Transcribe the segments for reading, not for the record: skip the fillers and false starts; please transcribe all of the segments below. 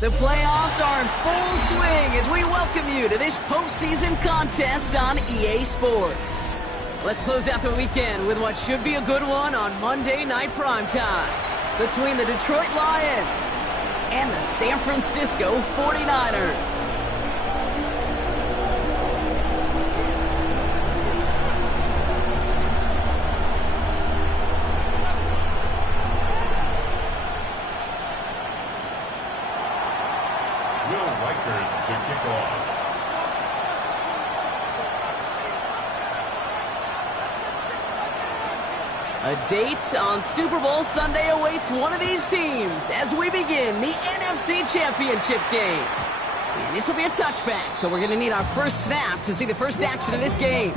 The playoffs are in full swing as we welcome you to this postseason contest on EA Sports. Let's close out the weekend with what should be a good one on Monday Night Primetime between the Detroit Lions and the San Francisco 49ers. To kick off. A date on Super Bowl Sunday awaits one of these teams as we begin the NFC Championship game. And this will be a touchback, so we're going to need our first snap to see the first action of this game.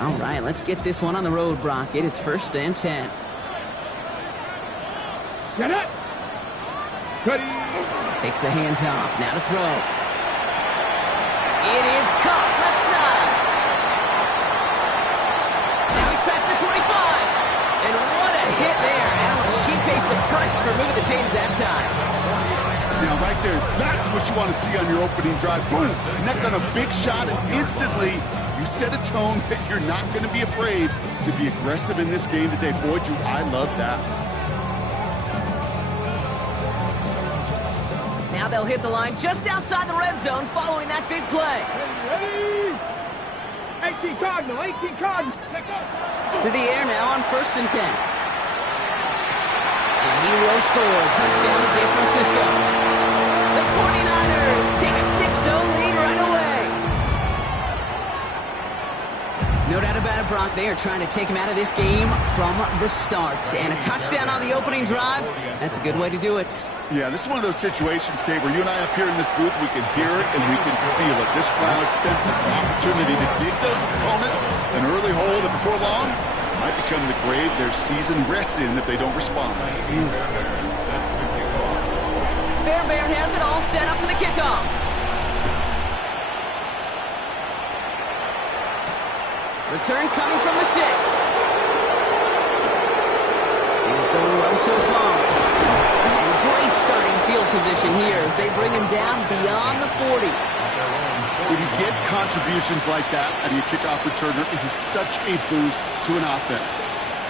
All right, let's get this one on the road, Brock. It is 1st and 10. Get it! Ready! Takes the handoff. Now to throw. It is caught left side. Now he's past the 25. And what a hit there. Alan, she pays the price for moving the chains that time. Now, right there, that's what you want to see on your opening drive. Boom! Connect on a big shot, and instantly you set a tone that you're not going to be afraid to be aggressive in this game today. Boy, do I love that. Now they'll hit the line just outside the red zone following that big play. Ready? 18 Cardinal, 18 Cardinal. To the air now on 1st and 10. And he will score. Touchdown San Francisco. The 49ers take a 6-0 lead right away. No doubt about it, Brock. They are trying to take him out of this game from the start. And a touchdown on the opening drive, that's a good way to do it. Yeah, this is one of those situations, Kate, where you and I up here in this booth, we can hear it and we can feel it. This crowd senses an opportunity to dig those opponents an early hole that before long might become the grave their season rests in if they don't respond. Fairbairn has it all set up for the kickoff. Return coming from the 6. He's going well so far. And great starting field position here as they bring him down beyond the 40. When you get contributions like that out of your kickoff returner, it is such a boost to an offense.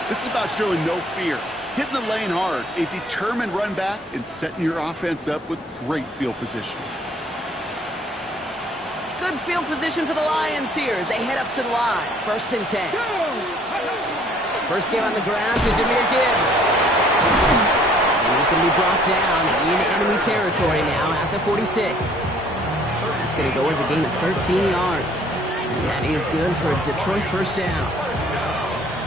This is about showing no fear, hitting the lane hard, a determined run back, and setting your offense up with great field position. Good field position for the Lions here as they head up to the line. 1st and 10. First game on the ground to Jahmyr Gibbs. And he's going to be brought down in enemy territory now at the 46. That's going to go as a gain of 13 yards. And that is good for a Detroit first down.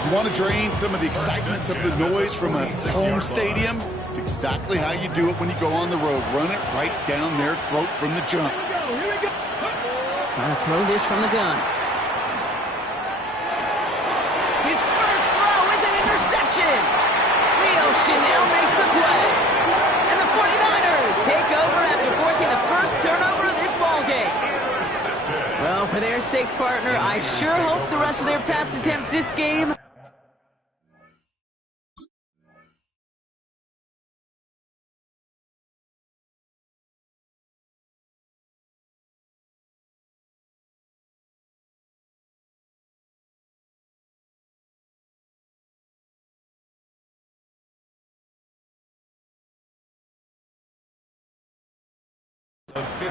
You want to drain some of the excitement, some of the noise from a home stadium? It's exactly how you do it when you go on the road. Run it right down their throat from the jump. Trying to throw this from the gun. His first throw is an interception. Rio Chanel makes the play. And the 49ers take over after forcing the first turnover of this ballgame. Well, for their sake, partner, I sure hope the rest of their pass attempts this game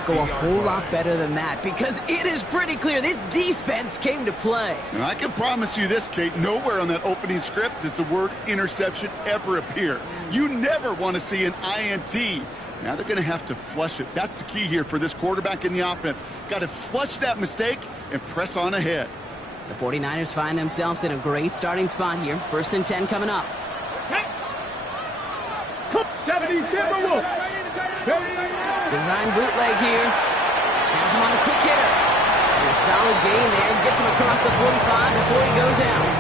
go a whole lot better than that, because it is pretty clear this defense came to play. And I can promise you this, Kate, nowhere on that opening script does the word interception ever appear. You never want to see an INT. Now they're going to have to flush it. That's the key here for this quarterback in the offense. Got to flush that mistake and press on ahead. The 49ers find themselves in a great starting spot here. 1st and 10 coming up. 70 Timberwolves. Design bootleg here. Has him on a quick hitter. And a solid gain there. He gets him across the 45 before he goes out.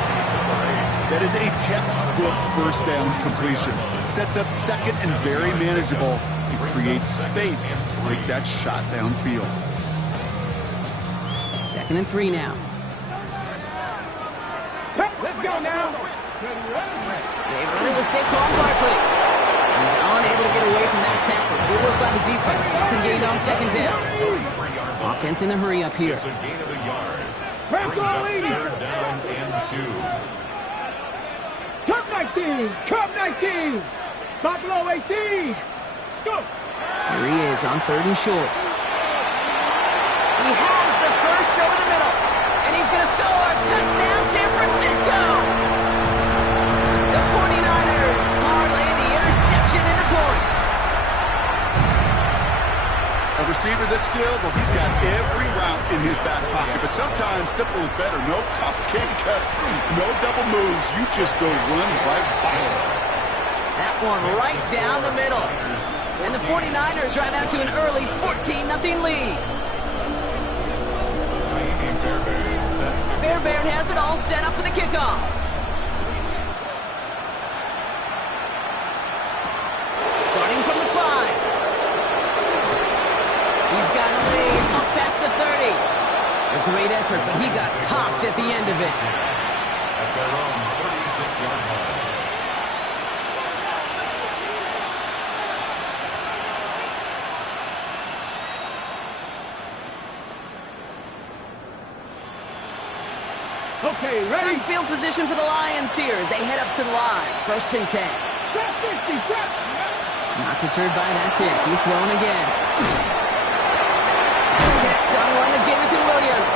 That is a textbook first down completion. Sets up second and very manageable. It creates space to take that shot downfield. 2nd and 3 now. Let's go now. They run it with Saquon Barkley. He's unable to get away from that tackle. Good work by the defense. Can gain on 2nd down. Offense in a hurry up here. It's a gain of a yard. Brings up 3rd down and 2. Cup 19. Cup 19. Stop below 18. Scoop. Here he is on 3rd and short. He has the first over the middle. And he's going to score. Touchdown, San Francisco. The 49ers parlay the interception into points. A receiver this skilled, well, he's got every route in his back pocket. But sometimes simple is better. No complicated cuts, no double moves. You just go run right by it. That one right down the middle. And the 49ers drive out to an early 14-0 lead. Fairbairn has it all set up for the kickoff. Starting from the 5. He's got a lead up past the 30. A great effort, but he got cocked at the end of it. At their own 36-yard line. Okay, ready? Good field position for the Lions here as they head up to the line. 1st and 10. Press 50, press. Not deterred by that pick. He's throwing again. Picks on one to Jameson Williams.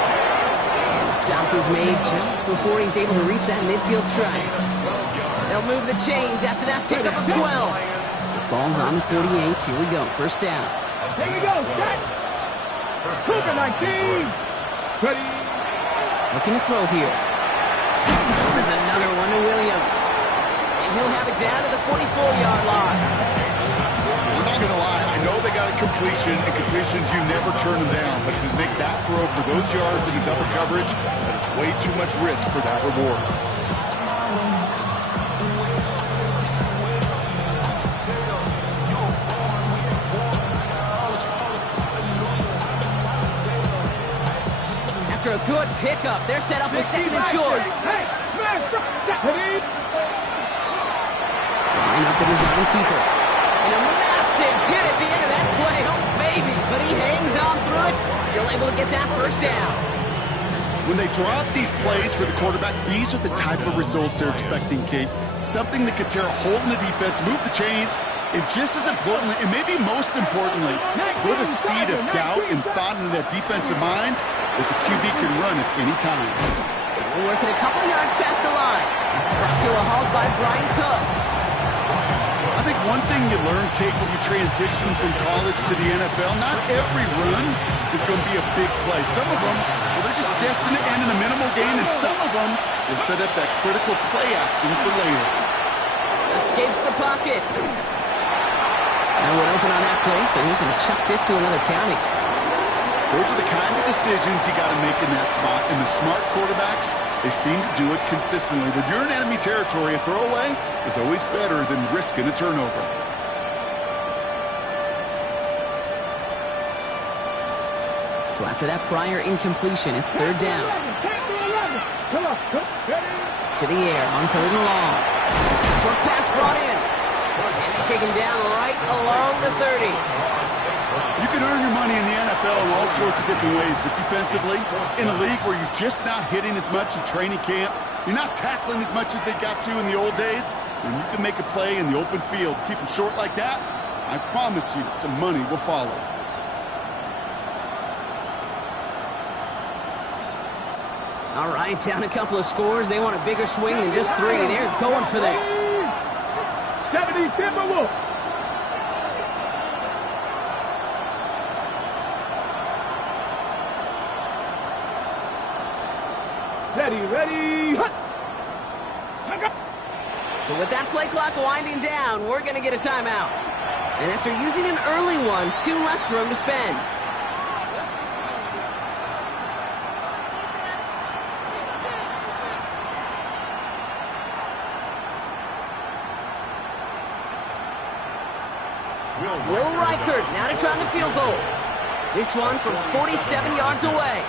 And the stop is made just before he's able to reach that midfield strike. They'll move the chains after that pickup of 12. Ball's on the 48. Here we go. 1st down. Here we go. Set. Cougar 19. Ready. Looking to throw here. There's another one to Williams. And he'll have it down to the 44-yard line. I'm not going to lie. I know they got a completion, and completions, you never turn them down. But to make that throw for those yards in the double coverage, that is way too much risk for that reward. After a good pickup, they're set up with 2nd and short. Hey, man, Line up the design keeper. And a massive hit at the end of that play. Oh, baby. But he hangs on through it. Still able to get that 1st down. When they draw up these plays for the quarterback, these are the type of results they're expecting, Kate. Something that could tear a hole in the defense, move the chains, and just as importantly, and maybe most importantly, put a seed of doubt and thought into that defensive mind that the QB can run at any time. We're working a couple of yards past the line. Brought to a halt by Brian Cook. I think one thing you learn, Kate, when you transition from college to the NFL, not every run is going to be a big play. Some of them, well, they're just destined to end in a minimal gain, and some of them will set up that critical play action for later. Escapes the pocket. No one open on that play, so he's going to chuck this to another county. Those are the kind of decisions you got to make in that spot. And the smart quarterbacks, they seem to do it consistently. When you're in enemy territory, a throwaway is always better than risking a turnover. So after that prior incompletion, it's 3rd down. Come on. Ready? To the air on 3rd and long. Short pass brought in. And they take him down right along the 30. You can earn your money in the NFL in all sorts of different ways, but defensively, in a league where you're just not hitting as much in training camp, you're not tackling as much as they got to in the old days, when you can make a play in the open field, keep them short like that, I promise you some money will follow. All right, down a couple of scores. They want a bigger swing than just 3. They're going for this. 70 Timberwolves. Ready. So with that play clock winding down, we're going to get a timeout. And after using an early one, 2 left for him to spend. Will Reichert now to try the field goal. This one from 47 yards away.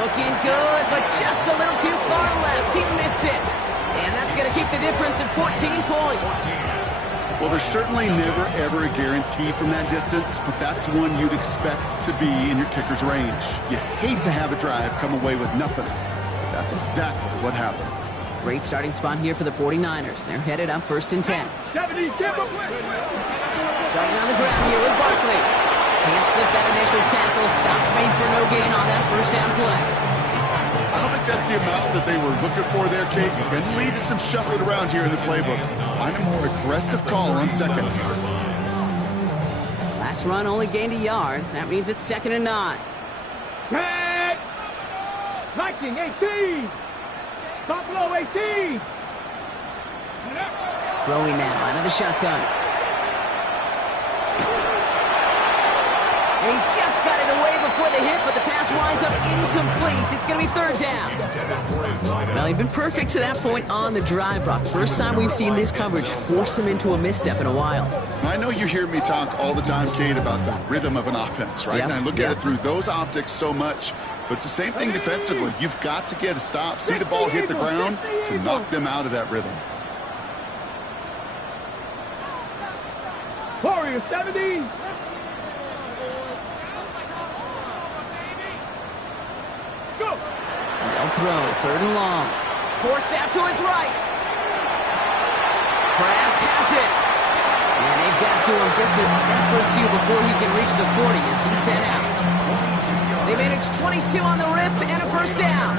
Looking good, but just a little too far left. He missed it. And that's going to keep the difference at 14 points. Well, there's certainly never, ever a guarantee from that distance, but that's one you'd expect to be in your kicker's range. You hate to have a drive come away with nothing. That's exactly what happened. Great starting spot here for the 49ers. They're headed up 1st and 10. Starting on the ground here with Barkley. Can't slip that initial tackle. Stops made for no gain on that first down play. I don't think that's the amount that they were looking for there, Kate. And lead to some shuffling around here in the playbook. Find a more aggressive call on second. Last run only gained a yard. That means it's 2nd and 9. Tag! Viking 18! Buffalo 18! Throwing now out of the shotgun. And he just got it away before the hit, but the pass winds up incomplete. It's going to be 3rd down. Well, he's been perfect to that point on the drive, Brock. First time we've seen this coverage force him into a misstep in a while. I know you hear me talk all the time, Kate, about the rhythm of an offense, right? Yep. And I look at it through those optics so much. But it's the same thing defensively. You've got to get a stop, see the ball hit the ground to knock them out of that rhythm. Warriors 70! They'll throw, 3rd and long. Forced out to his right. Kraft has it. And they've got to him just a step or two before he can reach the 40 as he's sent out. They managed 22 on the rip and a 1st down.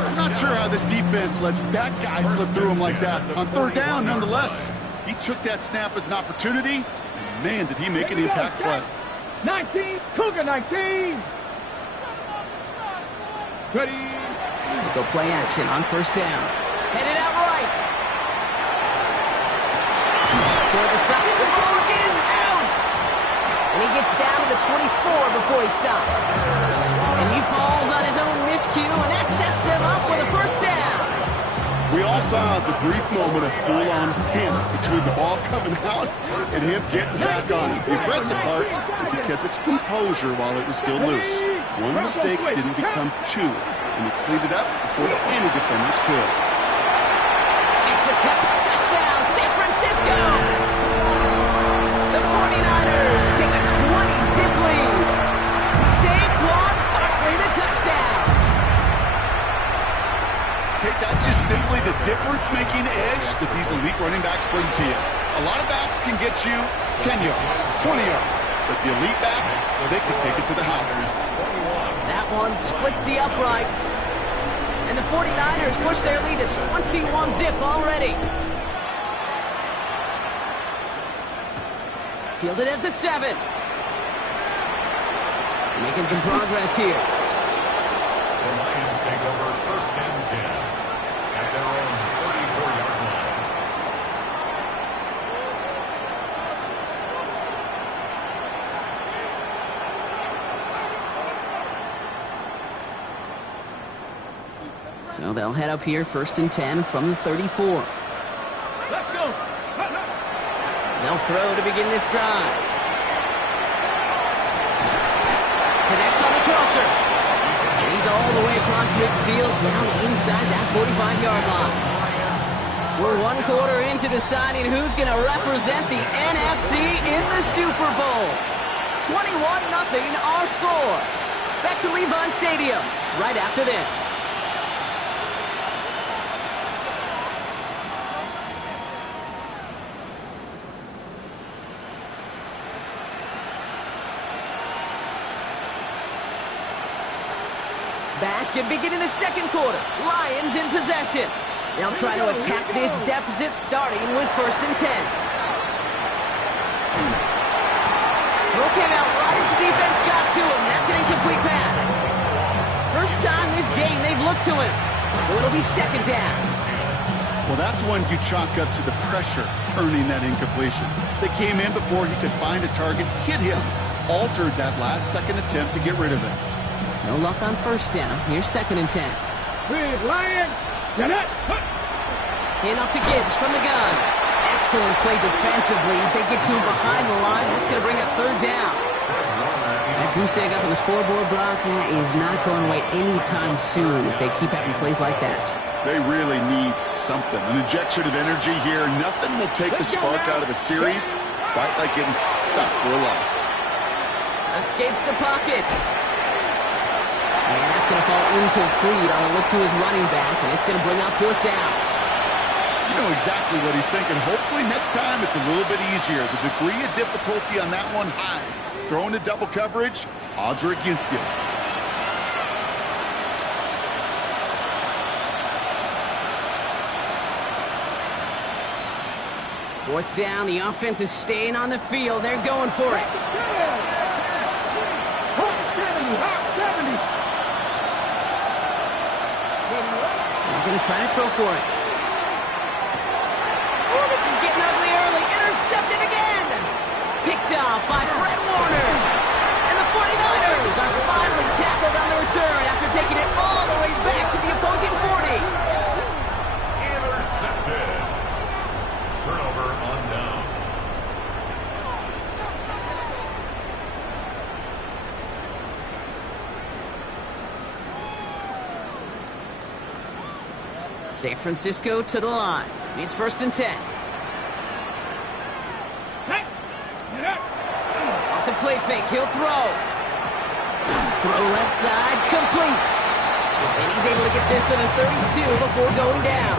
I'm not sure how this defense let that guy slip through him like that. On 3rd down, nonetheless, he took that snap as an opportunity. And man, did he make an impact play. 19, Cougar 19! Ready? Go play action on 1st down. Headed out right. Toward the side. The ball is out. And he gets down to the 24 before he stops. And he falls on his own miscue, and that sets him up with a 1st down. We all saw the brief moment of full-on panic between the ball coming out and him getting back on it. The impressive part is he kept his composure while it was still loose. One mistake didn't become two, and he cleaned it up before any defenders could. Makes a cut to touchdown, San Francisco! The 49ers take a 20-zip lead. Saquon Barkley, the touchdown. Okay, that's just simply the difference-making edge that these elite running backs bring to you. A lot of backs can get you 10 yards, 20 yards, but the elite backs, they can take it to the house. That one splits the uprights. And the 49ers push their lead to 21-zip already. Fielded at the 7. Making some progress here. The Lions take over 1st and 10 at their own 34-yard line. So they'll head up here 1st and 10 from the 34. Let's go! They'll throw to begin this drive. Connects on the crosser. And he's all the way across midfield down inside that 45-yard line. We're 1 quarter into deciding who's going to represent the NFC in the Super Bowl. 21-0 our score. Back to Levi Stadium right after this. Back and beginning the 2nd quarter. Lions in possession. They'll try to attack this deficit starting with 1st and 10. Throw came out right as the defense got to him. That's an incomplete pass. First time this game they've looked to him. So it'll be 2nd down. Well, that's one you chalk up to the pressure earning that incompletion. They came in before he could find a target, hit him, altered that last-second attempt to get rid of it. No luck on 1st down. Here's 2nd and 10. With Lions, get it! In off to Gibbs from the gun. Excellent play defensively as they get to him behind the line. That's going to bring up third down. That goose egg up on the scoreboard, Brock, is not going away anytime soon if they keep having plays like that. They really need something. An injection of energy here. Nothing will take the spark out of a series quite like getting stuck for a loss. Escapes the pocket. And that's going to fall incomplete on a look to his running back, and it's going to bring up fourth down. You know exactly what he's thinking. Hopefully next time it's a little bit easier. The degree of difficulty on that one high. Throwing to double coverage, odds are against you. Fourth down, the offense is staying on the field. They're going for it. They're going to try to throw for it. Oh, this is getting ugly early. Intercepted again. Picked off by Fred Warner. And the 49ers are finally tackled on the return after taking it all the way back to the opposing 40. Intercepted. Turnover on downs. San Francisco to the line. It's first and 10. Off the play fake, he'll throw. Throw left side, complete. And he's able to get this to the 32 before going down.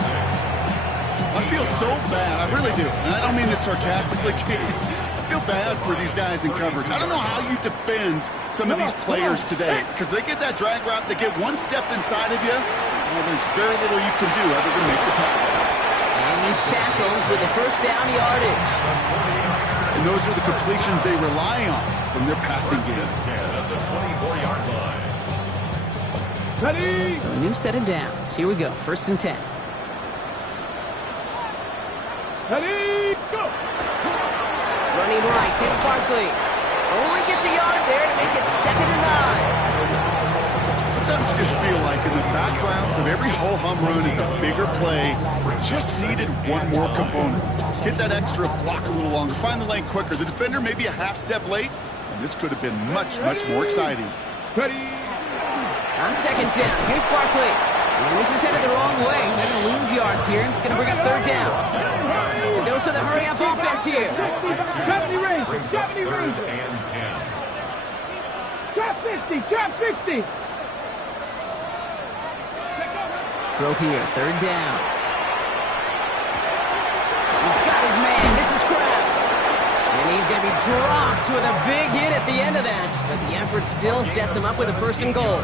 I feel so bad. I really do. And I don't mean this sarcastically. I feel bad for these guys in coverage. I don't know how you defend some of these players today because they get that drag route, they get one step inside of you, well, there's very little you can do other than make the tackle. And he's tackled with the first down yardage. And those are the completions they rely on from their passing game. 10 at the 24-yard line. Ready? So a new set of downs. Here we go, first and 10. Ready? Go! Running right, it's Barkley. Only gets a yard there to make it second and 9. Sometimes just feel like in the background of every ho-hum run is a bigger play. Just needed one more component. Hit that extra block a little longer. Find the lane quicker. The defender may be a half step late, and this could have been much, much more exciting. Ready? On second down, here's Barkley. And this is headed the wrong way. They're going to lose yards here. It's going to bring up third down. A dose of the hurry-up offense here. 70 range, 70 range. And 10. Trap 50, trap 50. Throw here, third down. He's got his man. This is Kraft. And he's going to be dropped with a big hit at the end of that. But the effort still sets him up with a first and goal.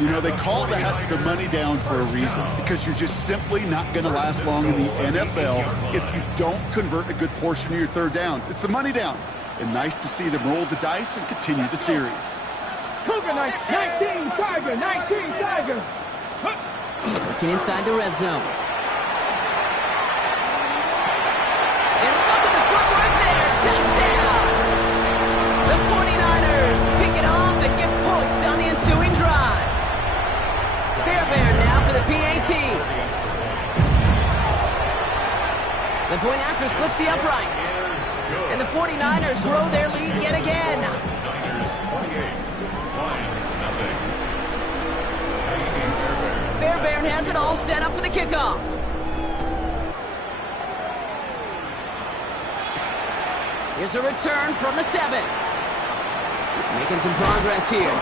You know, they call that the money down for a reason, because you're just simply not going to last long in the NFL if you don't convert a good portion of your third downs. It's the money down. And nice to see them roll the dice and continue the series. Cougar 19 Tiger, 19 Tiger. Working inside the red zone. And look at the footwork there. Touchdown. The 49ers pick it off and get points on the ensuing drive. Fairbairn now for the PAT. The point after splits the upright. And the 49ers grow their lead yet again. Niners 28, Lions nothing. Fairbairn has it all set up for the kickoff. Here's a return from the 7. Making some progress here.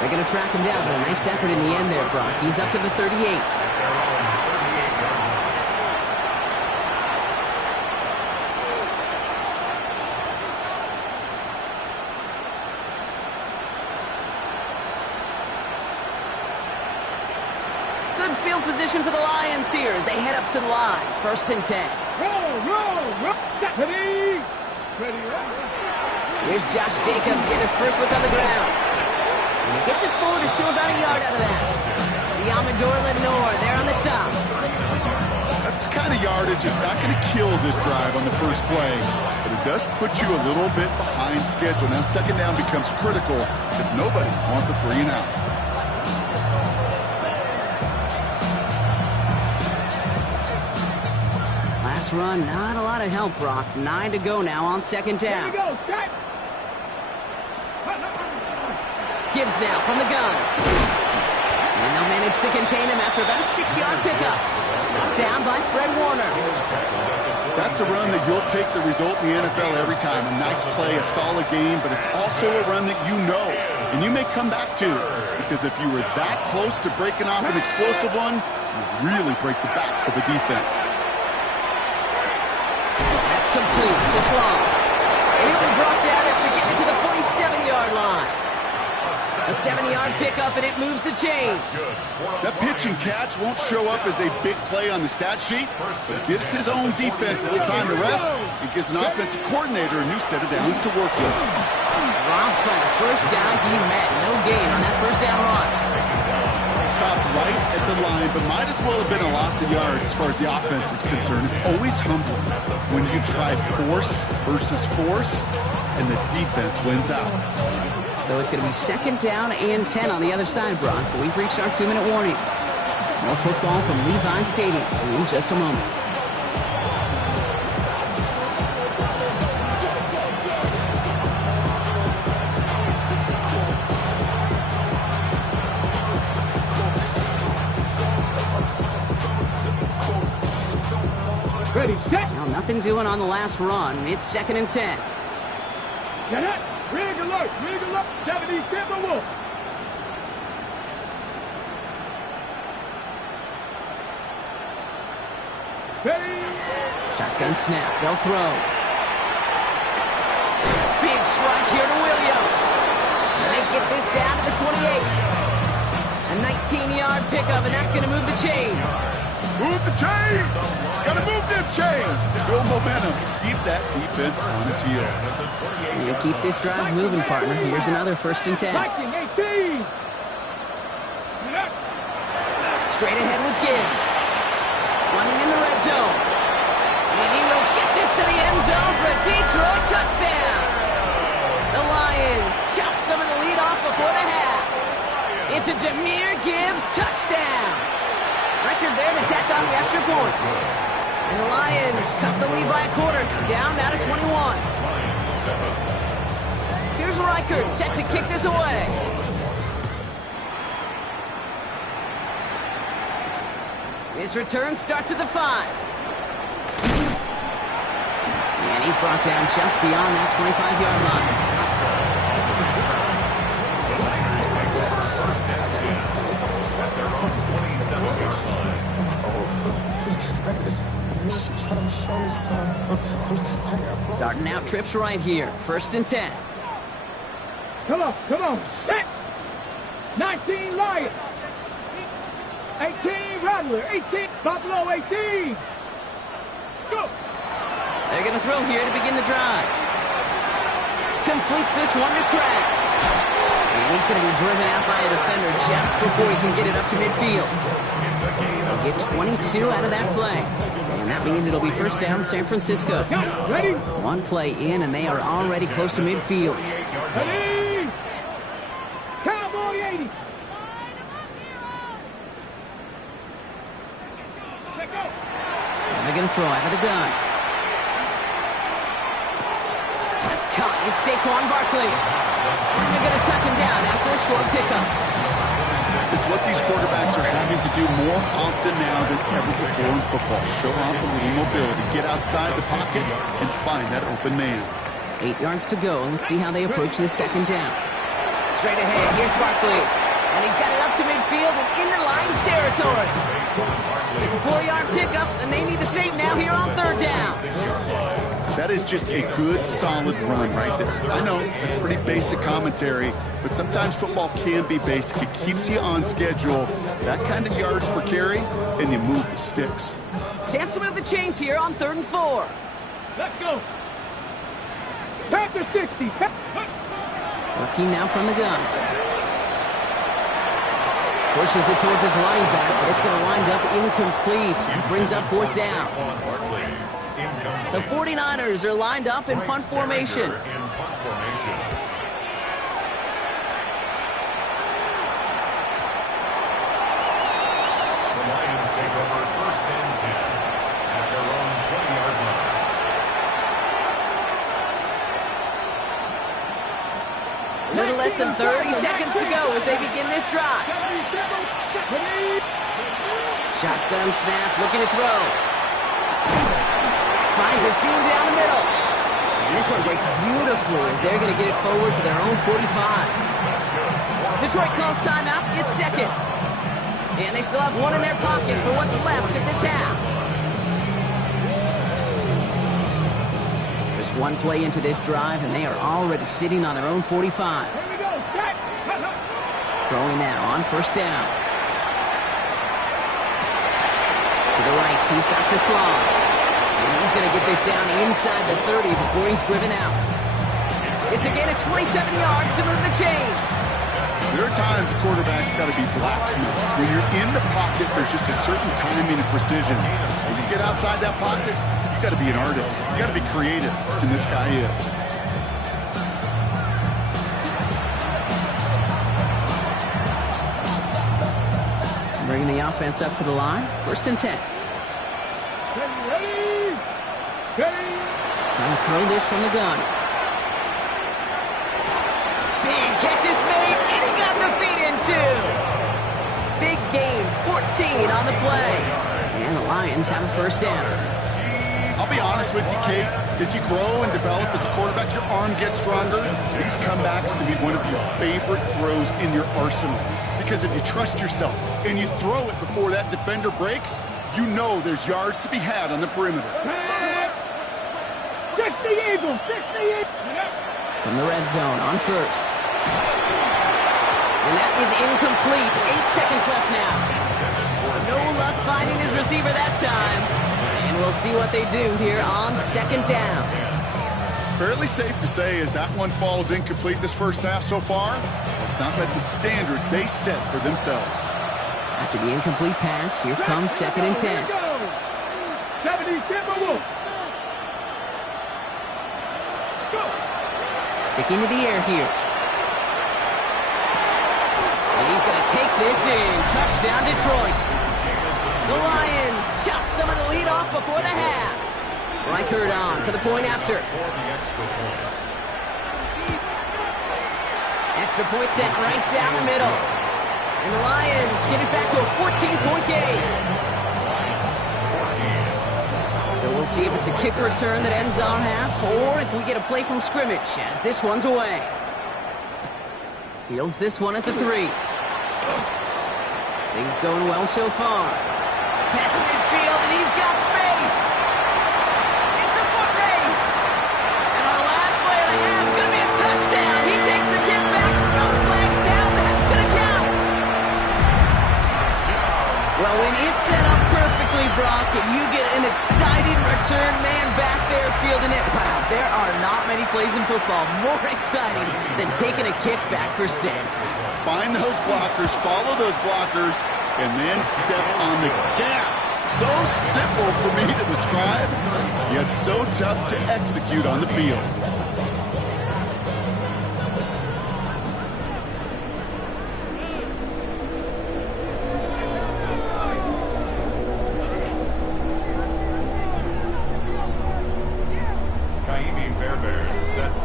They're going to track him down, but a nice effort in the end there, Brock. He's up to the 38. Good field position for the Lions here as they head up to the line. First and 10. Roll. Ready? Ready, roll. Here's Josh Jacobs getting his first look on the ground. And he gets it forward to show about a yard out of that. Diamondor Lenore there on the stop. That's the kind of yardage it's not going to kill this drive on the first play, but it does put you a little bit behind schedule. Now second down becomes critical because nobody wants a 3 and out. Last run, not a lot of help, Brock. 9 to go now on second Here down. we go. Set. Gibbs now from the gun. And they'll manage to contain him after about a 6-yard pickup. Brought down by Fred Warner. That's a run that you'll take the result in the NFL every time. A nice play, a solid game, but it's also a run that you know, and you may come back to. Because if you were that close to breaking off an explosive one, you really break the backs of the defense. That's complete to Sloan. And he'll be brought down after getting to the 47-yard line. A 7-yard pickup, and it moves the chains. That pitch and catch won't show up as a big play on the stat sheet, but it gives his own defense a little time to rest. It gives an offensive coordinator a new set of downs to work with. Robbed by the first down he met. No gain on that first down run. Stopped right at the line, but might as well have been a loss of yards as far as the offense is concerned. It's always humbling when you try force versus force, and the defense wins out. So it's going to be second down and 10 on the other side, Brock. But we've reached our 2-minute warning. More football from Levi Stadium in just a moment. Ready, set. Now, nothing doing on the last run. It's second and 10. Get it. Rig alert. 70 Timberwolf. Steady. Shotgun snap. They'll throw. Big strike here to Williams. And they get this down to the 28. A 19-yard pickup, and that's going to move the chains. Move the chains! Gotta move them chains! Build momentum. Keep that defense on its heels. You keep this drive moving, partner. Here's another first and 10. Viking 18. Straight ahead with Gibbs. Running in the red zone. And he will get this to the end zone for a Detroit touchdown. The Lions chop some of the lead off before the half. It's a Jahmyr Gibbs touchdown. Record there to tack on the extra points. And the Lions cut the lead by a quarter, down now to 21. Here's Reichert set to kick this away. His return starts at the 5. And he's brought down just beyond that 25-yard line. Starting out trips right here. First and 10. Come on. Set. 19 Lions. 18 Rattler. 18 Buffalo 18. Go. They're going to throw here to begin the drive. Completes this one to Kraft. And he's going to be driven out by a defender just before he can get it up to midfield. They'll get 22 out of that play. And that means it'll be first down San Francisco. Ready? One play in, and they are already close to midfield. Ready. Cowboy 80. Let go. And they're going to throw out of the gun. That's caught. It's Saquon Barkley. They're going to touch him down after a short pickup. It's what these quarterbacks are having to do more often now than ever before in football. Show off a little mobility. Get outside the pocket and find that open man. 8 yards to go. Let's see how they approach this second down. Straight ahead. Here's Barkley. And he's got it up to midfield and into Lions territory. It's a 4-yard pickup, and they need the same now here on third down. That is just a good, solid run right there. I know, it's pretty basic commentary, but sometimes football can be basic. It keeps you on schedule. That kind of yards per carry, and you move the sticks. Chance to move the chains here on 3rd and 4. Let's go. Panther 60. Looking now from the gun. Pushes it towards his running back, but it's going to wind up incomplete. It brings up 4th down. The 49ers are lined up in punt formation. The Lions take over first and 10 at their own less than 30 seconds to go as they begin this drive. Shotgun snap, looking to throw. Finds a seam down the middle. And this one breaks beautifully as they're going to get it forward to their own 45. Detroit calls timeout. It's second. And they still have one in their pocket for what's left of this half. Just one play into this drive, and they are already sitting on their own 45. Throwing now on first down. To the right, he's got to Teslam. And he's going to get this down inside the 30 before he's driven out. It's a gain of 27 yards to move the chains. There are times a quarterback's got to be blacksmiths. When you're in the pocket, there's just a certain timing and precision. When you get outside that pocket, you got to be an artist. You got to be creative, and this guy is. Bringing the offense up to the line. First and 10. Trying to throw this from the gun. Big catch is made, and he got the feet in too. Big gain, 14 on the play. And the Lions have a first down. I'll be honest with you, Kate. As you grow and develop as a quarterback, your arm gets stronger. These comebacks can be one of your favorite throws in your arsenal. Because if you trust yourself and you throw it before that defender breaks, you know there's yards to be had on the perimeter. 60 Eagles, 60 Eagles. From the red zone on first. And that is incomplete. 8 seconds left now. No luck finding his receiver that time. And we'll see what they do here on second down. Fairly safe to say as that one falls incomplete this first half so far, it's not met the standard they set for themselves. After the incomplete pass, here comes second and 10. 70 Timberwolves. Sticking to the air here. And he's going to take this in. Touchdown, Detroit. The Lions chop some of the lead off before the half. Reichert on for the point after. Extra point set right down the middle. And the Lions get it back to a 14-point game. So we'll see if it's a kick return that ends our half, or if we get a play from scrimmage as this one's away. Fields this one at the 3. Things going well so far. Pass to midfield, and he's got space. It's a foot race. And our last play of the half is going to be a touchdown. He takes the kick back. No flags down. That's going to count. Well, when it's set up perfectly, Brock, and you get an exciting return man back there fielding it, wow, there are not many plays in football more exciting than taking a kick back for 6. Find those blockers, follow those blockers, and then step on the gas. So simple for me to describe, yet so tough to execute on the field.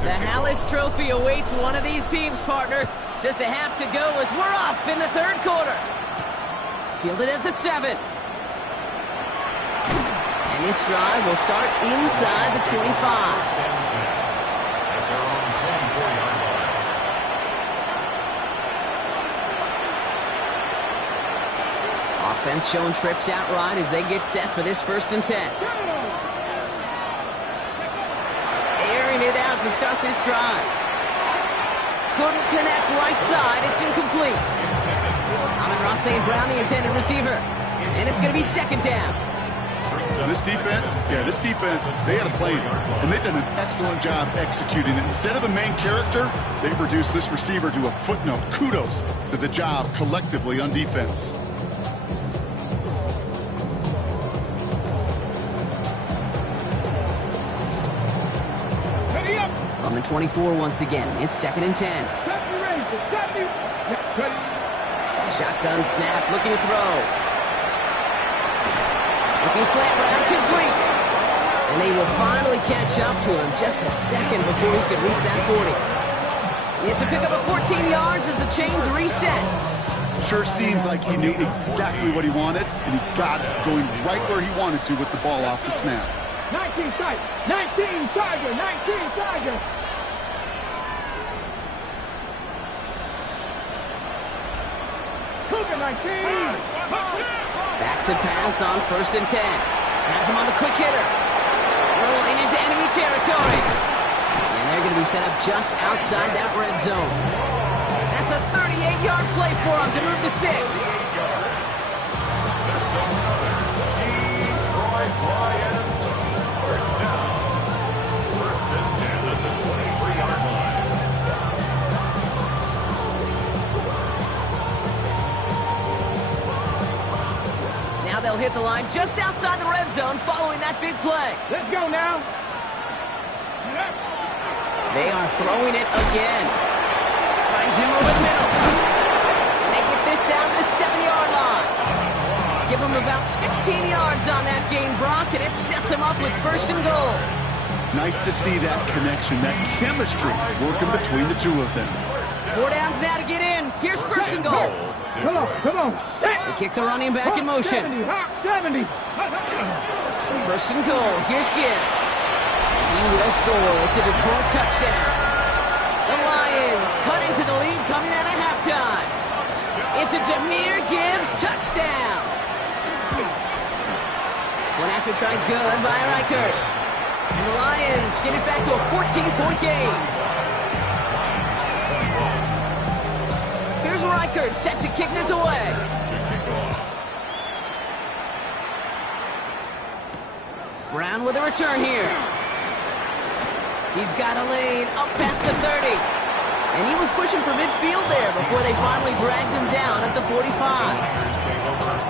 The Hallis Trophy awaits one of these teams, partner. Just a half to go as we're off in the third quarter. Fielded at the 7. And this drive will start inside the 25. Offense showing trips out right as they get set for this first and 10. Airing it out to start this drive. Couldn't connect right side. It's incomplete. Amon-Ra St. Brown, the intended receiver. And it's going to be second down. This defense, they had a plan. And they've done an excellent job executing it. Instead of a main character, they've reduced this receiver to a footnote. Kudos to the job collectively on defense. On the 24 once again, it's second and 10. Shotgun snap, looking to throw. Looking slant route, complete. And they will finally catch up to him just a second before he could reach that 40. It's a pickup of 14 yards as the chains reset. Sure seems like he knew exactly what he wanted, and he got it, going right where he wanted to with the ball off the snap. 19 strike, 19 Tiger, 19 Tiger. Cougar 19. Back to pass on 1st and 10. Has him on the quick hitter. Rolling into enemy territory. And they're going to be set up just outside that red zone. That's a 38-yard play for him to move the sticks. Detroit Lions. First down. 1st and 10 at the 23-yard line. Now they'll hit the line just outside the red zone following that big play. Let's go now. They are throwing it again. Finds him over the middle. And they get this down to the 7-yard line. Give him about 16 yards on that gain, Brock, and it sets him up with 1st and goal. Nice to see that connection, that chemistry working between the two of them. 4 downs now to get in. Here's 1st and goal. Come on, come on. They kick the running back in motion. 70, Hawk 70. 1st and goal. Here's Gibbs. He will score. It's a Detroit touchdown. The Lions cut into the lead coming out of halftime. It's a Jahmyr Gibbs touchdown. One after try good by Reichert. And the Lions get it back to a 14-point game. Here's Reichert set to kick this away. Brown with a return here. He's got a lane up past the 30. And he was pushing for midfield there before they finally dragged him down at the 45.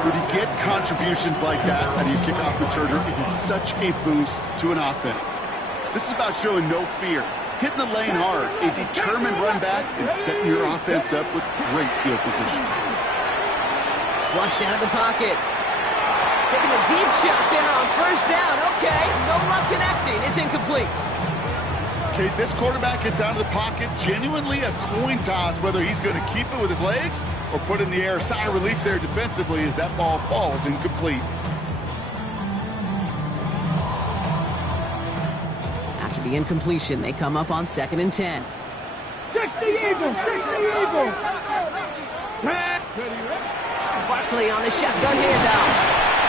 When you get contributions like that out of your kickoff returner, it is such a boost to an offense. This is about showing no fear, hitting the lane hard, a determined run back, and setting your offense up with great field position. Flushed out of the pocket. Taking a deep shot there on 1st down. Okay, no luck connecting. It's incomplete. Okay, this quarterback gets out of the pocket, genuinely a coin toss whether he's going to keep it with his legs or put it in the air. Sigh of relief there defensively as that ball falls incomplete. After the incompletion, they come up on 2nd and 10. 60 Eagles, 60 Eagles. Barkley on the shotgun handoff.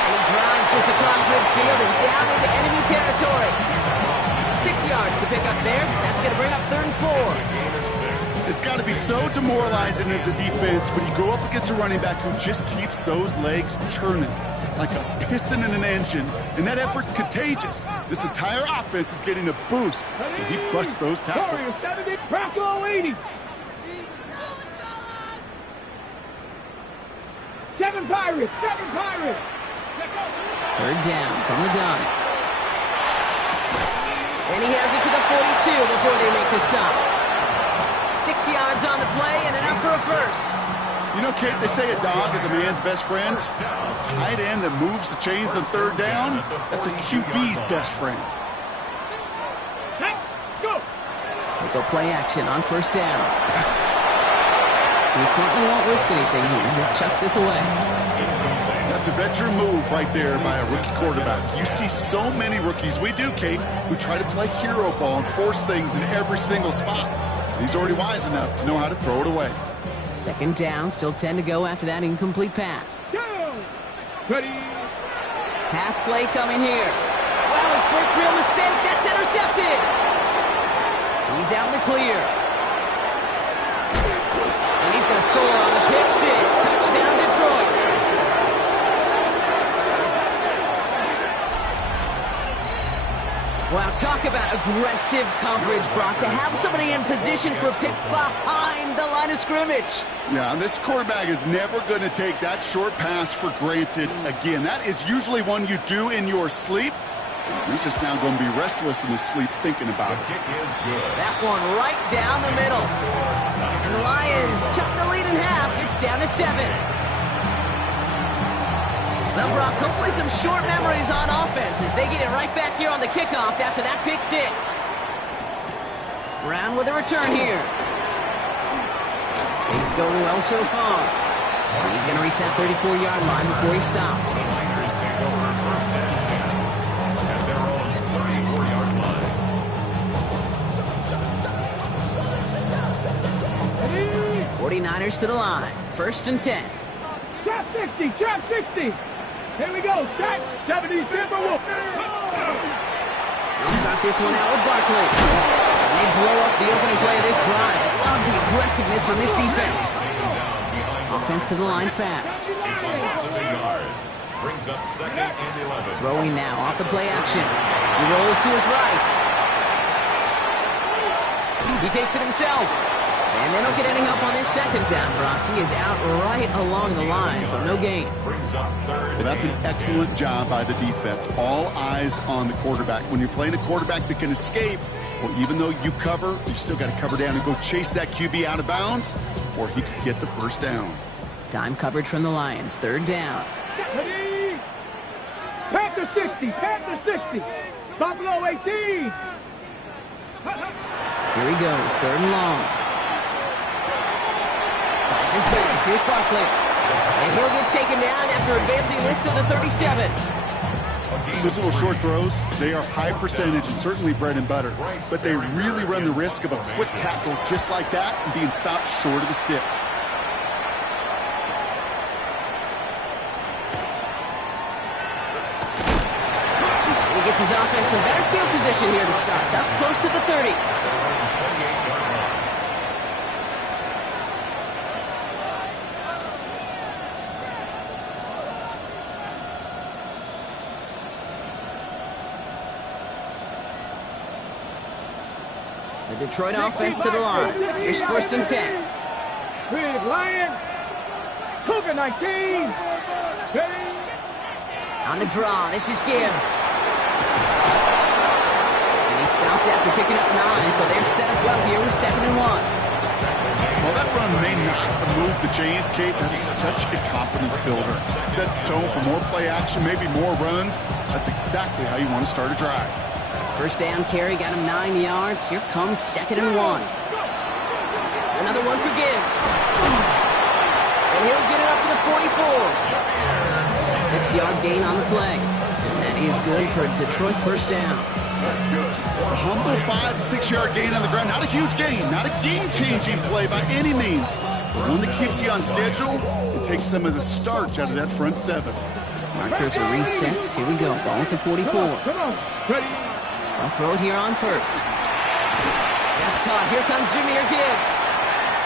And he drives this across midfield and down into enemy territory. 6 yards to pick up there. That's going to bring up 3rd and 4. It's got to be so demoralizing as a defense when you go up against a running back who just keeps those legs churning like a piston in an engine, and that effort's contagious. This entire offense is getting a boost when he busts those tackles. 70, Bronco 80. 7 Pirates, 7 Pirates. 3rd down from the gun. And he has it to the 42 before they make the stop. 6 yards on the play and enough for a first. You know, Kate, they say a dog is a man's best friend. A tight end that moves the chains on 3rd down, that's a QB's best friend. Hey, let's go. They go play action on 1st down. He smartly won't risk anything here. Just chucks this away. That's a veteran move right there by a rookie quarterback. You see so many rookies, we do, Kate, who try to play hero ball and force things in every single spot. He's already wise enough to know how to throw it away. 2nd down, still 10 to go after that incomplete pass. Go. Ready. Pass play coming here. Wow, his first real mistake. That's intercepted. He's out in the clear. And he's going to score on the pick 6. Touchdown, Detroit. Wow, talk about aggressive coverage, Brock. To have somebody in position for a pick behind the line of scrimmage. Yeah, and this quarterback is never going to take that short pass for granted again. That is usually one you do in your sleep. He's just now going to be restless in his sleep thinking about it. That one right down the middle. And the Lions chop the lead in half. It's down to 7. Well, Brock, hopefully some short memories on offense as they get it right back here on the kickoff after that pick 6. Brown with a return here. Things going well so far. He's going to reach that 34-yard line before he stops. The Niners take over first and 10 at their own 34-yard line. Ready? 49ers to the line. First and 10. Trap 60, trap 60. Here we go, stack 70 Timberwolves. They'll start this one out with Barkley. And they blow up the opening play of this drive. I love the aggressiveness from this defense. Offense to the line fast. It's a loss of a yard. Brings up second and 11. Throwing now off the play action. He rolls to his right. He takes it himself. And they don't get any help on this second down, Brock. He is out right along the line, so no gain. Brings up third. Well, that's an excellent job by the defense. All eyes on the quarterback. When you're playing a quarterback that can escape, well, even though you cover, you still got to cover down and go chase that QB out of bounds before he could get the first down. Time coverage from the Lions. Third down. Ready? Panther 60, Panther 60. Buffalo 18. Here he goes. Third and long. Finds his back. Here's Barkley. And he'll get taken down after advancing this to the 37. Those little short throws, they are high percentage and certainly bread and butter, but they really run the risk of a quick tackle just like that and being stopped short of the sticks. And he gets his offense in better field position here to start. It's up close to the 30. The Detroit offense to the line. Here's first and 10. Big Lion. Cougar 19. Ready? On the draw, this is Gibbs. And he stopped after picking up 9, so they're set up well here with 2nd and 1. Well, that run may not have moved the chains, Kate. That is such a confidence builder. Sets the tone for more play action, maybe more runs. That's exactly how you want to start a drive. First down carry, got him 9 yards. Here comes 2nd and 1. Another one for Gibbs. And he'll get it up to the 44. 6-yard gain on the play. And that is good for a Detroit first down. A humble 5 to 6 yard gain on the ground. Not a huge gain, not a game-changing play by any means. But one that keeps you on schedule and takes some of the starch out of that front 7. Markers are reset. Here we go. Ball with the 44. Come on. Ready? I'll throw it here on first. That's caught. Here comes Jahmyr Gibbs.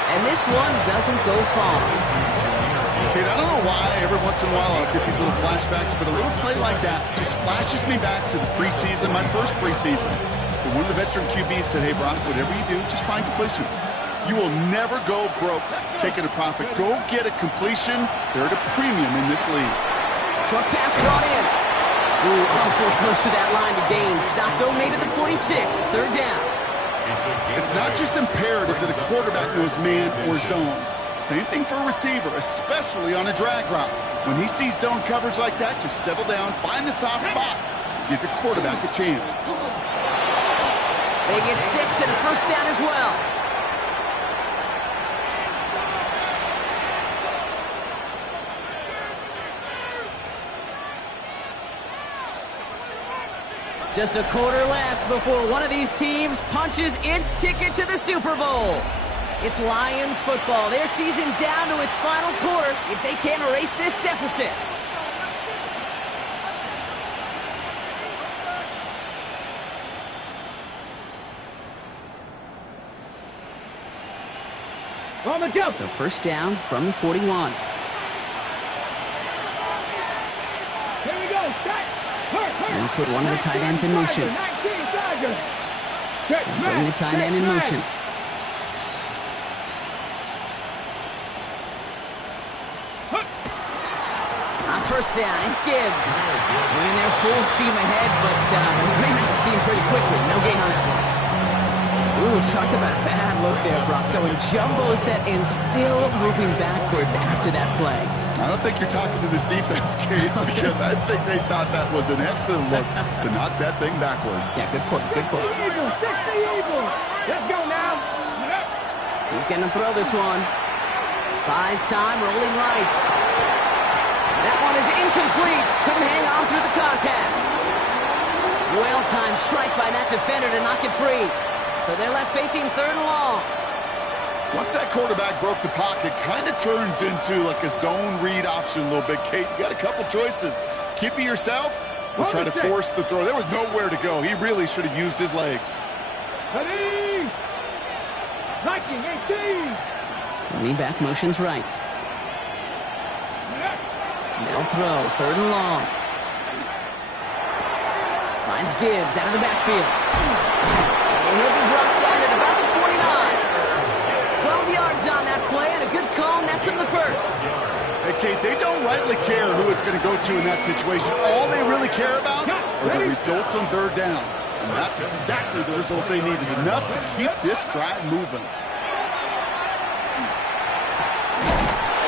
And this one doesn't go far. Kate, I don't know why every once in a while I'll get these little flashbacks, but a little play like that just flashes me back to the preseason, my first preseason. But one of the veteran QBs said, hey, Brock, whatever you do, just find completions. You will never go broke taking a profit. Go get a completion. They're at a premium in this league. Short pass brought in. Ooh, awful close to that line to gain. Stop though, made it the 46. Third down. It's not just imperative that a quarterback knows man or zone. Same thing for a receiver, especially on a drag route. When he sees zone coverage like that, just settle down, find the soft spot, give your quarterback a chance. They get 6 and a first down as well. Just a quarter left before one of these teams punches its ticket to the Super Bowl. It's Lions football. Their season down to its final quarter if they can't erase this deficit. On the jump. So first down from the 41. Here we go. Stack. And we'll put one of the tight ends in motion. And bring the tight end in motion. On first down, it's Gibbs. Running there full steam ahead, but he ran out of steam pretty quickly. No gain on that one. Ooh, talk about a bad look there, Brock. Going jumbo set and still moving backwards after that play. I don't think you're talking to this defense, Kate, because I think they thought that was an excellent look to knock that thing backwards. Yeah, good point, good point. Eagles, 60 Eagles. Let's go now. He's going to throw this one. Buys time, rolling right. That one is incomplete. Couldn't hang on through the contact. Well-timed strike by that defender to knock it free. So they're left facing third and long. Once that quarterback broke the pocket, kind of turns into like a zone read option a little bit. Kate, you got a couple choices. Keep it yourself or try to force the throw. There was nowhere to go. He really should have used his legs. Ready? 1918. Running back motions right. They'll throw, third and long. Finds Gibbs out of the backfield. And he'll be brought down at about the 29. 12 yards on that play, and a good call nets him the first. Hey, Kate, they don't rightly care who it's going to go to in that situation. All they really care about are the results on third down. And that's exactly the result they needed. Enough to keep this drive moving.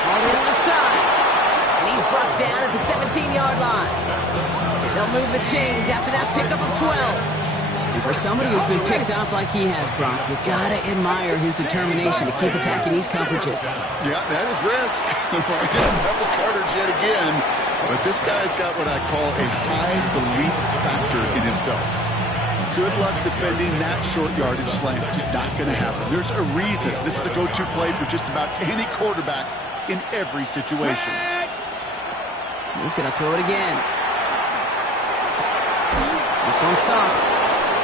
All the left side. And he's brought down at the 17-yard line. They'll move the chains after that pickup of 12. And for somebody who's been picked off like he has, Brock, you gotta admire his determination to keep attacking these coverages. Yeah, that is risk. Double coverage yet again. But this guy's got what I call a high belief factor in himself. Good luck defending that short yardage slant. Just not going to happen. There's a reason this is a go-to play for just about any quarterback in every situation. He's going to throw it again. This one's caught.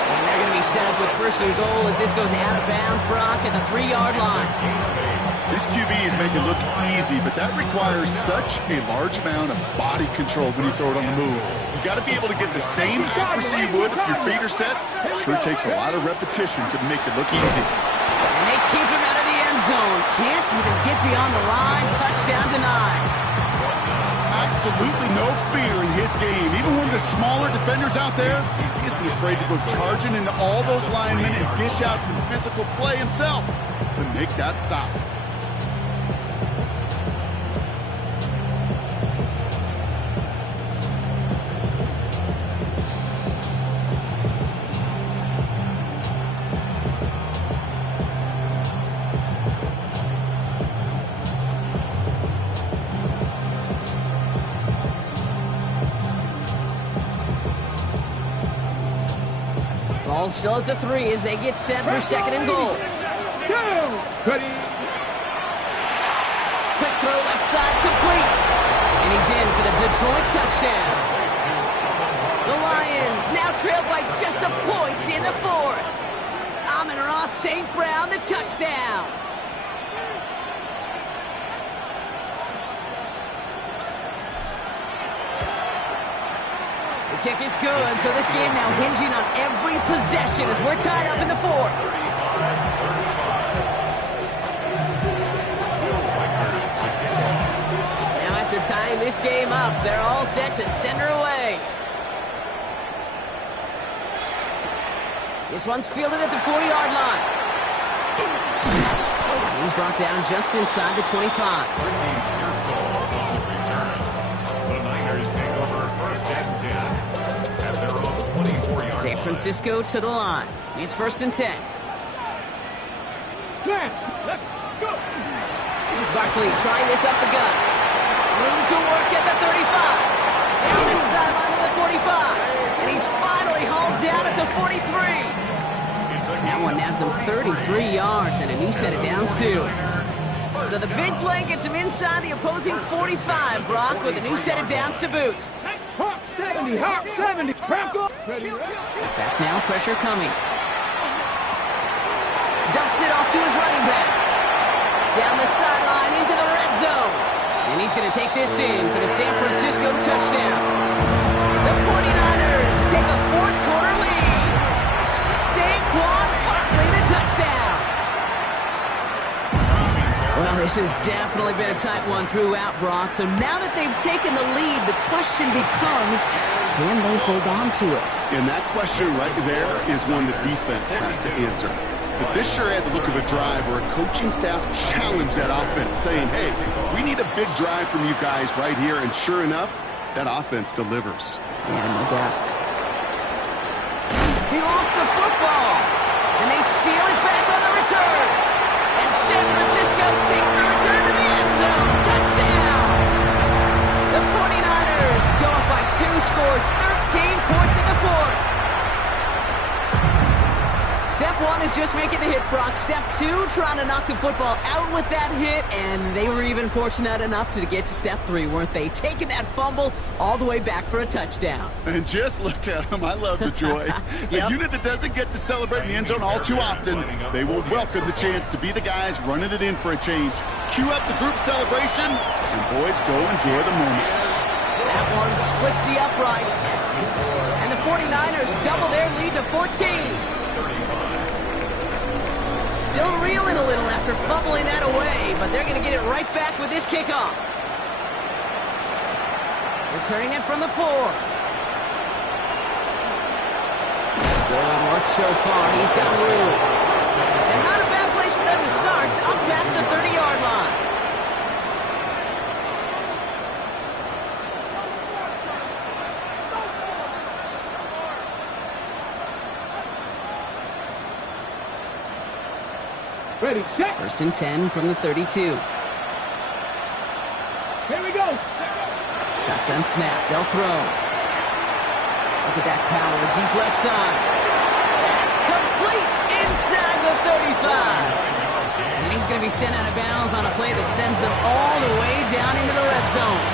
And they're going to be set up with first and goal as this goes out of bounds, Brock, at the 3-yard line. These QBs make it look easy, but that requires such a large amount of body control when you throw it on the move. You got to be able to get the same accuracy you would if your feet are set. Sure takes a lot of repetitions to make it look easy. And they keep him out of the end zone. Can't even get beyond the line. Touchdown denied. Absolutely no fear in his game. Even one of the smaller defenders out there, he isn't afraid to go charging into all those linemen and dish out some physical play himself to make that stop. Ball still at the 3 as they get set for second and goal. Ready? Quick throw left side complete. And he's in for the Detroit touchdown. The Lions now trail by just a point in the fourth. Amon-Ra St. Brown, the touchdown. The kick is good, so this game now hinging on every possession as we're tied up in the fourth. Now after tying this game up, they're all set to send her away. This one's fielded at the 40-yard line. He's brought down just inside the 25. San Francisco to the line. It's first and 10. Let's go. Barkley trying this up the gut. Room to work at the 35. Down the sideline to the 45. And he's finally hauled down at the 43. That one nabs him 33 yards and a new set of downs, too. So the big play gets him inside the opposing 45, Brock, with a new set of downs to boot. Hawk 70, Hawk 70. Crack up. Ready? Back now, pressure coming. Dumps it off to his running back. Down the sideline into the red zone. And he's going to take this in for the San Francisco touchdown. The 49ers take a fourth-quarter lead. Saquon Barkley, the touchdown. Well, this has definitely been a tight one throughout, Brock. So now that they've taken the lead, the question becomes, can they hold on to it? And that question right there is one the defense has to answer. But this sure had the look of a drive where a coaching staff challenged that offense, saying, hey, we need a big drive from you guys right here. And sure enough, that offense delivers. Yeah, no doubt. He lost the football, and they steal it back on the return. And San Francisco takes the return to the end scores 13 points in the fourth. Step one is just making the hit, Brock. Step two, trying to knock the football out with that hit, and they were even fortunate enough to get to step three, weren't they? Taking that fumble all the way back for a touchdown. And just look at them. I love the joy. Yep. A unit that doesn't get to celebrate in the end zone all too often, they will welcome the chance to be the guys running it in for a change. Cue up the group celebration, and boys, go enjoy the moment. That one splits the uprights. And the 49ers double their lead to 14. Still reeling a little after fumbling that away, but they're going to get it right back with this kickoff. Returning it from the 4. Good work so far. He's got room. And not a bad place for them to start, up past the 30-yard line. Ready, set. First and 10 from the 32. Here we go. Shotgun snap. They'll throw. Look at that power. Deep left side. That's complete inside the 35. And he's going to be sent out of bounds on a play that sends them all the way down into the red zone.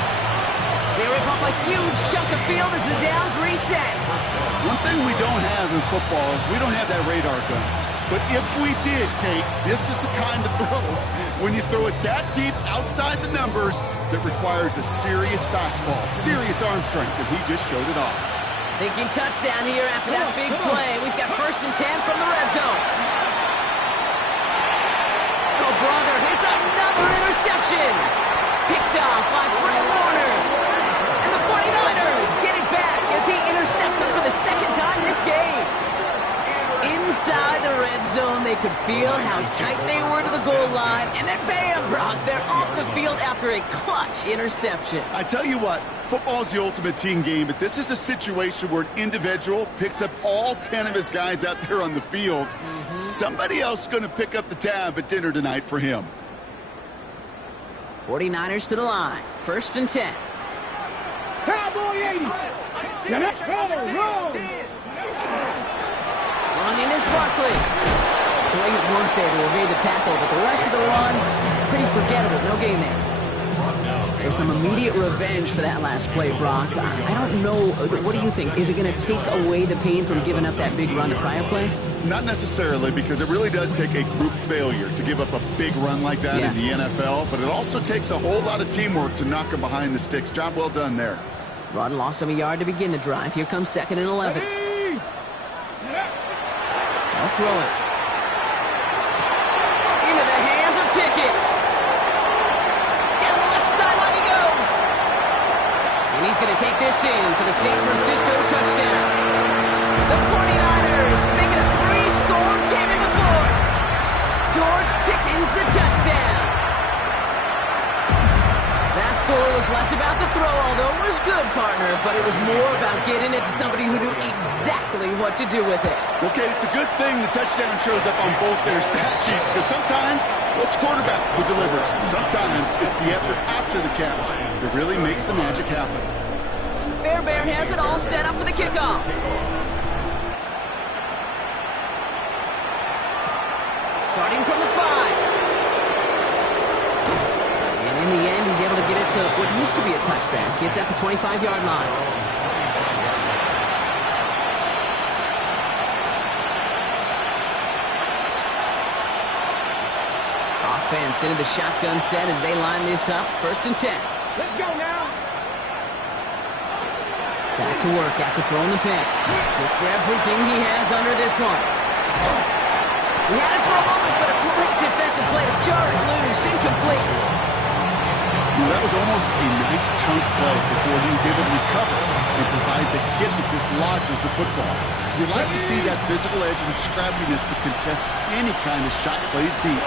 They rip off a huge chunk of field as the downs reset. One thing we don't have in football is we don't have that radar gun. But if we did, Kate, this is the kind of throw, when you throw it that deep outside the numbers, that requires a serious fastball, serious arm strength, and he just showed it off. Thinking touchdown here after that big play. We've got first and 10 from the red zone. Oh, brother, it's another interception. Picked off by Fred Warner. And the 49ers get it back as he intercepts him for the second time this game. Inside the red zone, they could feel how tight they were to the goal line. And then bam, Brock, they're off the field after a clutch interception. I tell you what, football is the ultimate team game, but this is a situation where an individual picks up all 10 of his guys out there on the field. Somebody else is going to pick up the tab at dinner tonight for him. 49ers to the line. First and 10. Cowboy 80. Let's go. Roll. Running is Barkley. Great work there to evade the tackle, but the rest of the run, pretty forgettable. No gain there. So some immediate revenge for that last play, Brock. I don't know. What do you think? Is it going to take away the pain from giving up that big run the prior play? Not necessarily, because it really does take a group failure to give up a big run like that in the NFL, but it also takes a whole lot of teamwork to knock him behind the sticks. Job well done there. Rod lost him a yard to begin the drive. Here comes second and 11. I'll throw it. Into the hands of Pickett. Down the left sideline he goes. And he's going to take this in for the San Francisco touchdown. The 49ers make it a 3-score game in the fourth. George Pickens the touchdown. That score was less about the throw, although it was good, partner, but it was more about getting it to somebody who knew exactly what to do with it. Okay, it's a good thing the touchdown shows up on both their stat sheets, because sometimes it's quarterback who delivers, and sometimes it's the effort after the catch that really makes the magic happen. Fairbairn has it all set up for the kickoff. Starting from the 5. In the end, he's able to get it to what used to be a touchback. It's at the 25-yard line. Offense into the shotgun set as they line this up. First and 10. Let's go now. Back to work after throwing the pick. Gets everything he has under this one. He had it for a moment, but a great defensive play to jar it loose. Incomplete. That was almost a nice chunk play before he was able to recover and provide the hit that dislodges the football. You'd like to see that physical edge and scrappiness to contest any kind of shot plays deep.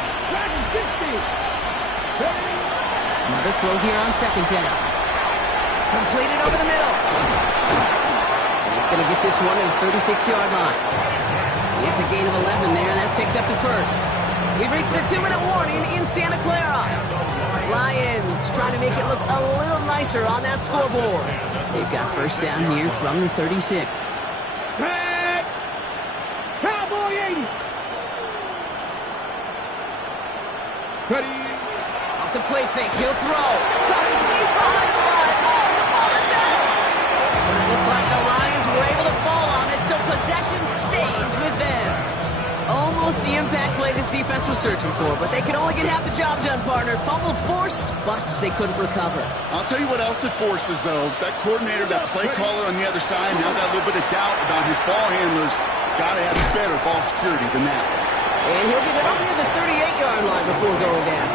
Another throw here on second down. Completed over the middle. He's going to get this one to the 36-yard line. It's a gain of 11 there, and that picks up the first. We've reached the 2-minute warning in Santa Clara. Lions trying to make it look a little nicer on that scoreboard. They've got first down here from the 36. Back. Cowboy 80. Ready. Off the play fake, he'll throw. Coming deep behind the line. Oh, the ball is out. But it looked like the Lions were able to fall on it, so possession stays with them. Almost the impact play this defense was searching for, but they could only get half the job done, partner. Fumble forced, but they couldn't recover. I'll tell you what else it forces, though. That coordinator, that play caller on the other side, now got a little bit of doubt about his ball handlers. Got to have better ball security than that. And he'll get it up near the 38-yard line before going down.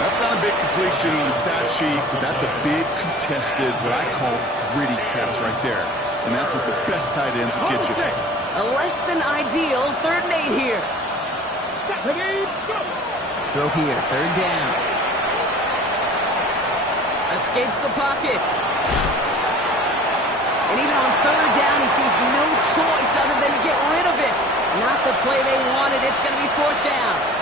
That's not a big completion on the stat sheet, but that's a big contested, what I call gritty catch right there. And that's what the best tight ends will get you. A less than ideal 3rd and 8 here. Throw here, 3rd down. Escapes the pocket. And even on 3rd down, he sees no choice other than to get rid of it. Not the play they wanted. It's going to be 4th down.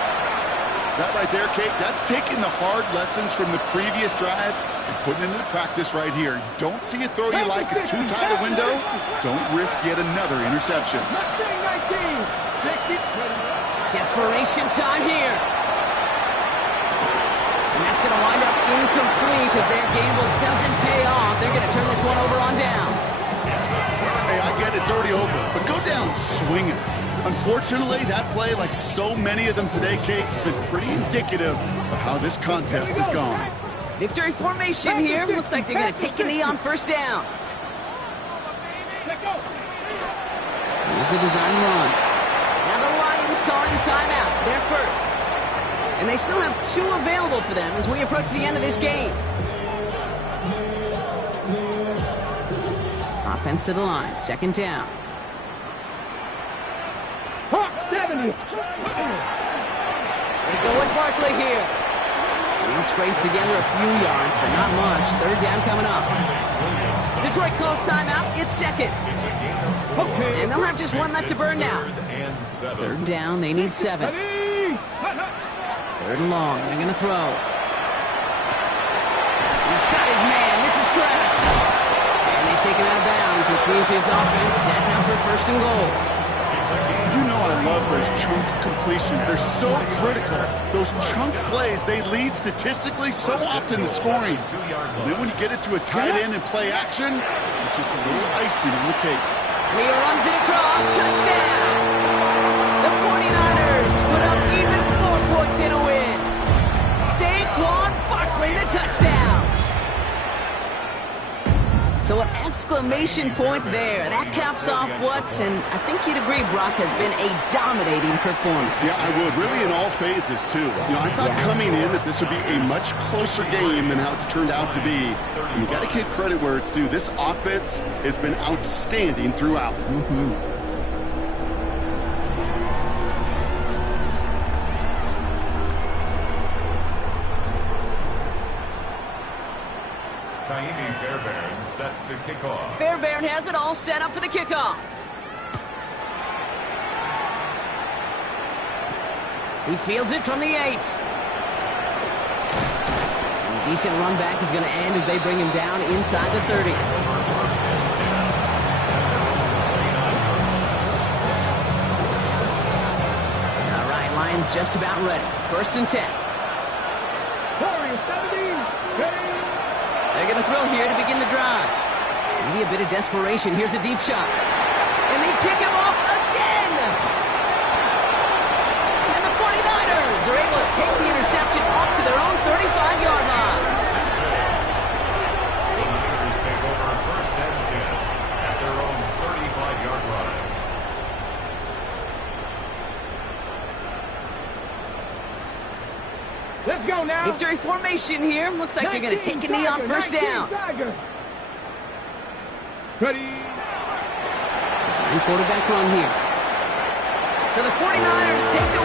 That right there, Kate, that's taking the hard lessons from the previous drive and putting it into practice right here. You don't see a throw you like, it's too tight a window. Don't risk yet another interception. Desperation time here. And that's going to wind up incomplete as their gamble doesn't pay off. They're going to turn this one over on downs. Hey, I get it's already over, but go down swinging. Unfortunately, that play, like so many of them today, Kate, has been pretty indicative of how this contest has gone. Victory formation here. Looks like they're going to take a knee on 1st down. Here's a design run. Now the Lions calling timeouts. They're first. And they still have 2 available for them as we approach the end of this game. Offense to the line. 2nd down. They go with Barkley here. He'll scrape together a few yards, but not much. 3rd down coming up. Detroit calls timeout. It's 2nd. And they'll have just 1 left to burn now. 3rd down. They need 7. 3rd and long. They're going to throw. He's got his man. This is Kraft. And they take him out of bounds, which means his offense setting up for 1st and goal. You know I love those chunk completions. They're so critical. Those chunk plays, they lead statistically so often to scoring. And then when you get it to a tight end and play action, it's just a little icing on the cake. And he runs it across. Touchdown! The 49ers put up even 4 points in a win. Saquon Barkley, the touchdown. So an exclamation point there. That caps off what, and I think you'd agree, Brock, has been a dominating performance. Yeah, I would. Really in all phases, too. You know, I thought coming in that this would be a much closer game than how it's turned out to be. And you got to give credit where it's due. This offense has been outstanding throughout. Kaimi Fairbairn set to kick off. Fairbairn has it all set up for the kickoff. He fields it from the 8. And a decent run back is going to end as they bring him down inside the 30. All right, Lions just about ready. 1st and 10. They're going to throw here to begin the drive. Maybe a bit of desperation. Here's a deep shot. And they pick him off again! And the 49ers are able to take the interception up to their own 35-yard line. The Niners take over 1st and 10 at their own 35-yard line. Let's go now. Victory formation here. Looks like they're going to take a knee on 1st down. Ready. Design quarterback run here. So the 49ers take the